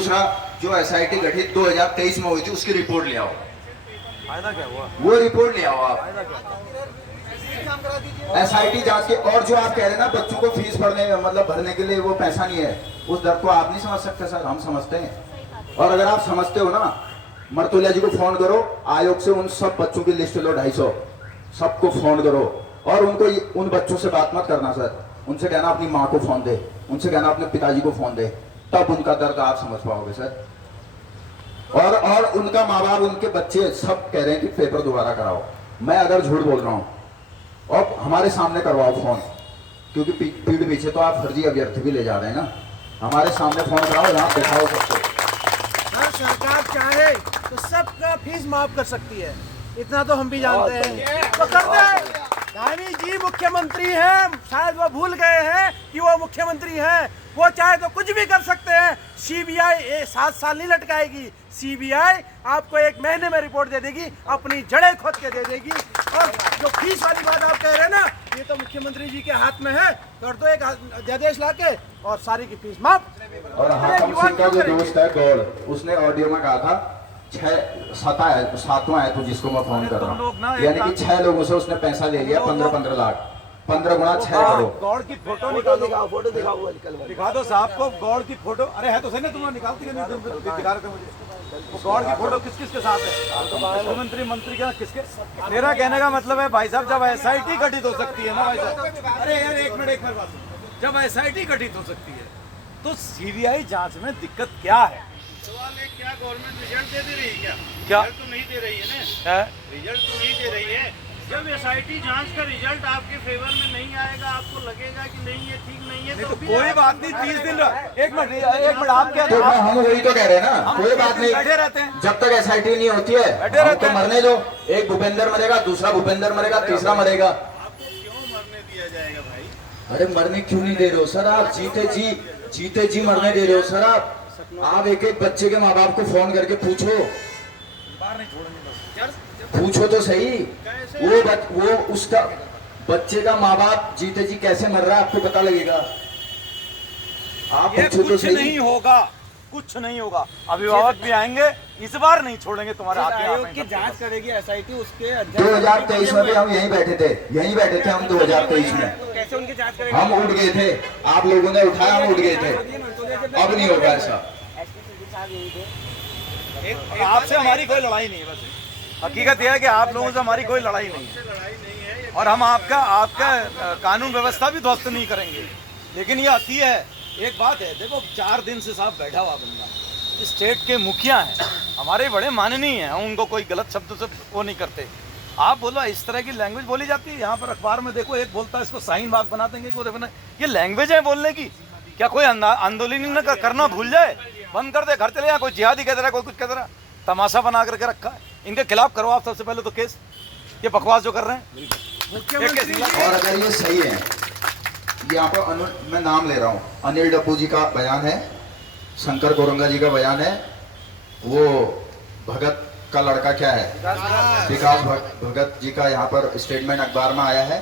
दूसरा, जो एसआईटी गठित 2023 में हुई थी उसकी रिपोर्ट ले आओ। फायदा क्या हुआ? वो रिपोर्ट ले आओ आप, फायदा क्या? एसआईटी जांच के। और जो आप कह रहे हैं ना बच्चों को फीस भरने के लिए वो पैसा नहीं है, उस दर को आप नहीं समझ सकते सर, हम समझते हैं। और अगर आप समझते हो ना, मर्तुलिया जी को फोन करो, आयोग से उन सब बच्चों की लिस्ट लो, 250 सबको फोन करो। और उन बच्चों से बात मत करना सर, उनसे कहना अपनी माँ को फोन दे, उनसे कहना अपने पिताजी को फोन दे, तब उनका दर्द आप समझ पाओगे सर। और उनका माँ बाप, उनके बच्चे सब कह रहे हैं कि पेपर दोबारा कराओ। मैं अगर झूठ बोल रहा हूँ, और हमारे सामने करवाओ फोन, क्योंकि पीठ पीछे तो आप फर्जी अभ्यर्थी भी ले जा रहे हैं ना, हमारे सामने फोन कराओ, यहाँ दिखाओ सबको। सरकार चाहे तो सबका फीस माफ कर सकती है, इतना तो हम भी जानते हैं, तो कर दे। गांधी जी मुख्यमंत्री हैं, शायद वो भूल गए हैं कि वो मुख्यमंत्री हैं। वो चाहे तो कुछ भी कर सकते हैं। सीबीआई 7 साल नहीं लटकाएगी, सीबीआई आपको 1 महीने में रिपोर्ट दे देगी, अपनी जड़ें खोद के दे देगी। और जो फीस वाली बात आप कह रहे हैं ना, ये तो मुख्यमंत्री जी के हाथ में है, कर दो एक अध्यादेश लाके और सारी की फीस माफ। और हाकम सिंह का जो दोस्त है गौड़, उसने ऑडियो में कहा था 7वां है तो जिसको मैं फोन कर रहा हूँ, यानी कि 6 लोगों से उसने पैसा ले लिया, 15-15 लाख, 15 गुणा 6 करो। गौड़ की फोटो निकालो, फोटो दिखा दो साहब को, गौड़ की फोटो। अरे है तो सही ना, तुम निकालती नहीं, दिखा रहे थे मुझे। गौड़ की फोटो किस किस के साथ है? मुख्यमंत्री, मंत्री के किसके? मेरा कहने का मतलब है भाई साहब, जब एसआईटी गठित हो सकती है ना भाई साहब, अरे यार एक मिनट बात, जब एसआईटी गठित हो सकती है तो सीबीआई जांच में दिक्कत क्या है? सवाल है, क्या गवर्नमेंट रिजल्ट दे रही है? क्या रिजल्ट तो नहीं दे रही है ना, रिजल्ट तो नहीं दे रही है। जब एसआईटी जांच का रिजल्ट आपके फेवर में नहीं आएगा, आपको लगेगा कि नहीं ये ठीक नहीं है, तो कोई बात नहीं, 30 दिन। एक मिनट आप क्या, तो हम वही तो कह रहे हैं ना, कोई बात नहीं, बैठे रहते हैं जब तक एसआईटी नहीं होती है तो मरने दो। एक भूपेंद्र मरेगा, दूसरा भूपेंद्र मरेगा, तीसरा मरेगा। आपको क्यों मरने दिया जाएगा भाई? अरे मरने क्यों नहीं दे रहे हो सर आप? जीते जी मरने दे रहे हो सर आप। आप एक बच्चे के माँ बाप को फोन करके पूछो, पूछो तो सही, वो उसका बच्चे का माँ बाप जीते जी कैसे मर रहा है, आपको पता लगेगा। आप ये पूछो तो कुछ सही। नहीं होगा, कुछ नहीं होगा, अभिभावक भी आएंगे, इस बार नहीं छोड़ेंगे तुम्हारे हाथ में। आयोग की जांच करेगी एसआईटी, उसके 2023 में भी हम यहीं बैठे थे हम 2023 में। कैसे उनकी जांच करेगी? हम उठ गए थे, आप लोगों ने उठाया, हम उठ गए थे। अब नहीं होगा ऐसा। आपसे हमारी कोई लड़ाई नहीं है, बस हकीकत यह है कि आप लोगों से हमारी कोई लड़ाई नहीं है, और हम आपका कानून व्यवस्था भी ध्वस्त नहीं करेंगे। लेकिन ये आती है, एक बात है, देखो 4 दिन से साहब बैठा हुआ बंदा, स्टेट के मुखिया हैं, हमारे बड़े माननीय हैं, हम उनको कोई गलत शब्द से वो नहीं करते। आप बोलो इस तरह की लैंग्वेज बोली जाती है यहाँ पर, अखबार में देखो, एक बोलता है इसको शाहीन बाग बना देंगे, ये लैंग्वेज है बोलने की? क्या कोई आंदोलन न करना भूल जाए, बंद कर दे, घर चले जाए? कोई जिहादी कह रहा, कोई कुछ कह रहा, तमाशा बना करके रखा है। इनके खिलाफ करो आप सबसे पहले तो केस, ये बकवास जो कर रहे हैं। और अगर ये सही है, यहाँ पर मैं नाम ले रहा हूँ, अनिल डब्बू जी का बयान है, शंकर कोरंगा जी का बयान है, वो भगत का लड़का क्या है, विकास भगत जी का यहाँ पर स्टेटमेंट अखबार में आया है।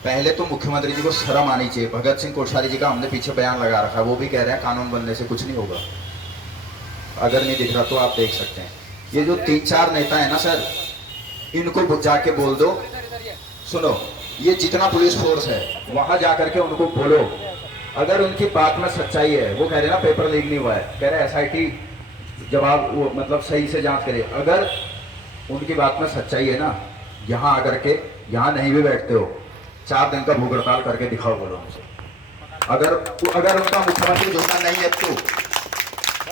पहले तो मुख्यमंत्री जी को शर्म आनी चाहिए। भगत सिंह कोश्यारी जी का हमने पीछे बयान लगा रखा है, वो भी कह रहे हैं कानून बनने से कुछ नहीं होगा। अगर नहीं दिख रहा तो आप देख सकते हैं। ये जो 3-4 नेता है ना सर, इनको जाके बोल दो, सुनो, ये जितना पुलिस फोर्स है वहां जाकर के उनको बोलो, अगर उनकी बात में सच्चाई है, वो कह रहे ना पेपर लीक नहीं हुआ है, कह रहे एसआईटी जवाब वो मतलब सही से जांच करे, अगर उनकी बात में सच्चाई है ना, यहाँ आकर के, यहाँ नहीं भी बैठते हो, 4 दिन का भूख हड़ताल करके दिखाओ, बोलो हमसे। अगर उनका मुख्यमंत्री झूठा नहीं है तो,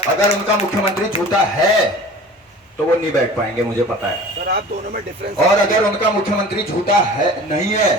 अगर उनका मुख्यमंत्री झूठा है तो वो नहीं बैठ पाएंगे, मुझे पता है। सर आप दोनों में डिफरेंस। और अगर उनका मुख्यमंत्री झूठा है नहीं है